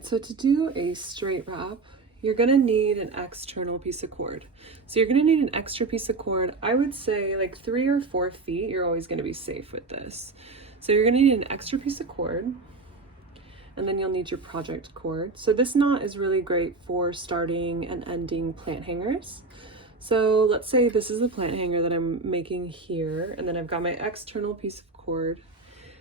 right, so to do a straight wrap, you're gonna need an external piece of cord. So you're gonna need an extra piece of cord. I would say like 3 or 4 feet, you're always gonna be safe with this. So you're gonna need an extra piece of cord, and then you'll need your project cord. So this knot is really great for starting and ending plant hangers. So let's say this is the plant hanger that I'm making here, and then I've got my external piece of cord.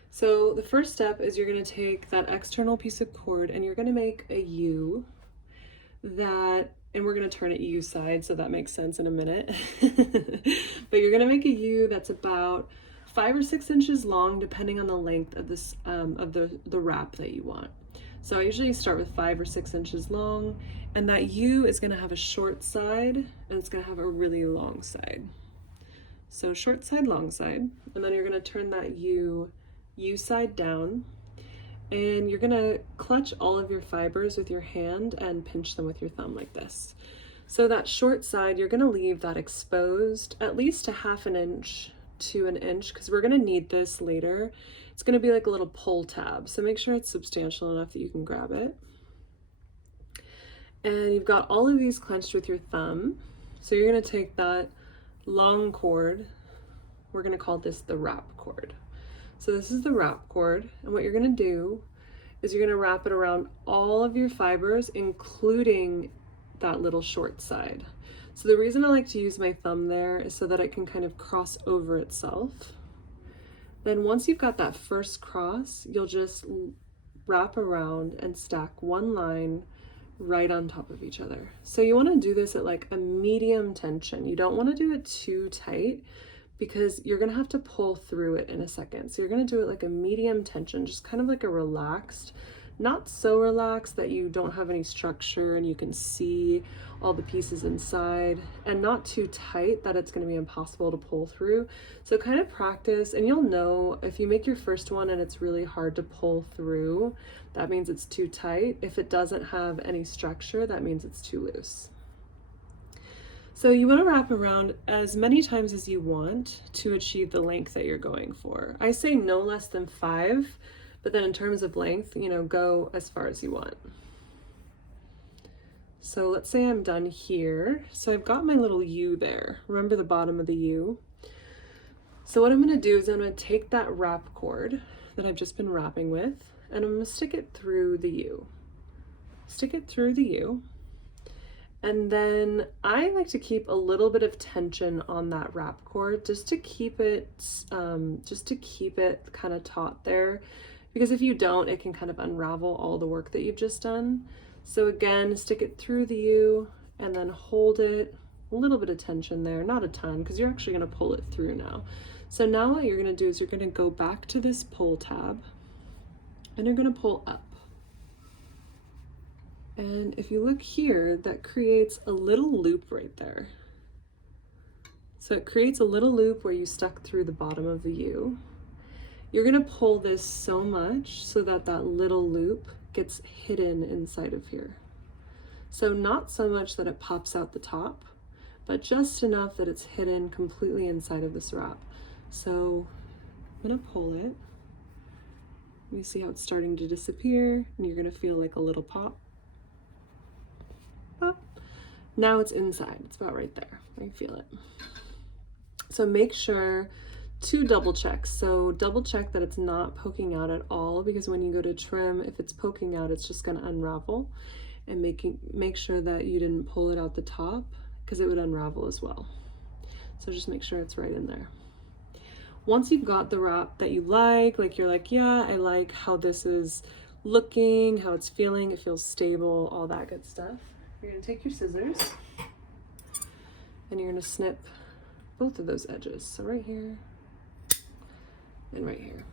So the first step is you're going to take that external piece of cord and you're going to make a U that, and we're going to turn it U side, so that makes sense in a minute. But you're going to make a U that's about 5 or 6 inches long, depending on the length of this of the wrap that you want. So I usually start with 5 or 6 inches long, and that U is going to have a short side and it's going to have a really long side. So short side, long side, and then you're going to turn that U side down, and you're gonna clutch all of your fibers with your hand and pinch them with your thumb like this. So that short side, you're gonna leave that exposed at least a 1/2 inch to an inch, because we're gonna need this later. It's gonna be like a little pull tab, so make sure it's substantial enough that you can grab it. And you've got all of these clenched with your thumb. So you're gonna take that long cord, we're gonna call this the wrap cord. So this is the wrap cord, and what you're gonna do is you're gonna wrap it around all of your fibers, including that little short side. So the reason I like to use my thumb there is so that it can kind of cross over itself. Then once you've got that first cross, you'll just wrap around and stack one line right on top of each other. So you wanna do this at like a medium tension. You don't wanna do it too tight, because you're gonna have to pull through it in a second. So you're gonna do it like a medium tension, just kind of like a relaxed, not so relaxed that you don't have any structure and you can see all the pieces inside, and not too tight that it's gonna be impossible to pull through. So kind of practice, and you'll know if you make your first one and it's really hard to pull through, that means it's too tight. If it doesn't have any structure, that means it's too loose. So you want to wrap around as many times as you want to achieve the length that you're going for. I say no less than 5, but then in terms of length, you know, go as far as you want. So let's say I'm done here. So I've got my little U there. Remember the bottom of the U? So what I'm going to do is I'm going to take that wrap cord that I've just been wrapping with, and I'm going to stick it through the U. Stick it through the U. And then I like to keep a little bit of tension on that wrap cord just to keep it kind of taut there, because if you don't, it can kind of unravel all the work that you've just done. So again, stick it through the U and then hold it, a little bit of tension there, not a ton, because you're actually going to pull it through now. So now what you're going to do is you're going to go back to this pull tab and you're going to pull up. And if you look here, that creates a little loop right there. So it creates a little loop where you stuck through the bottom of the U. You're gonna pull this so much so that that little loop gets hidden inside of here. So not so much that it pops out the top, but just enough that it's hidden completely inside of this wrap. So I'm gonna pull it. You see how it's starting to disappear, and you're gonna feel like a little pop. Now it's inside, it's about right there, I can feel it. So make sure to double check. So double check that it's not poking out at all, because when you go to trim, if it's poking out, it's just gonna unravel. And make sure that you didn't pull it out the top, because it would unravel as well. So just make sure it's right in there. Once you've got the wrap that you like you're like, yeah, I like how this is looking, how it's feeling, it feels stable, all that good stuff. You're gonna take your scissors and you're gonna snip both of those edges. So right here and right here.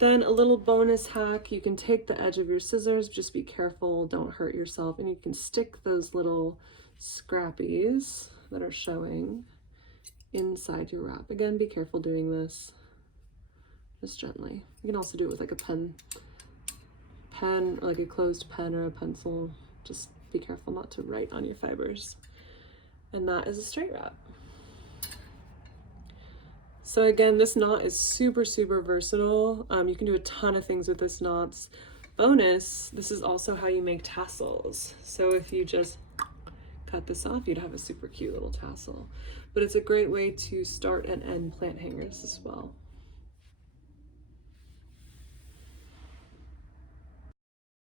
Then a little bonus hack, you can take the edge of your scissors, just be careful, don't hurt yourself, and you can stick those little scrappies that are showing inside your wrap. Again, be careful doing this, just gently. You can also do it with like a pen, or like a closed pen or a pencil. Just be careful not to write on your fibers. And that is a straight wrap. So again, this knot is super, super versatile. You can do a ton of things with this knot. Bonus, this is also how you make tassels. So if you just cut this off, you'd have a super cute little tassel. But it's a great way to start and end plant hangers as well.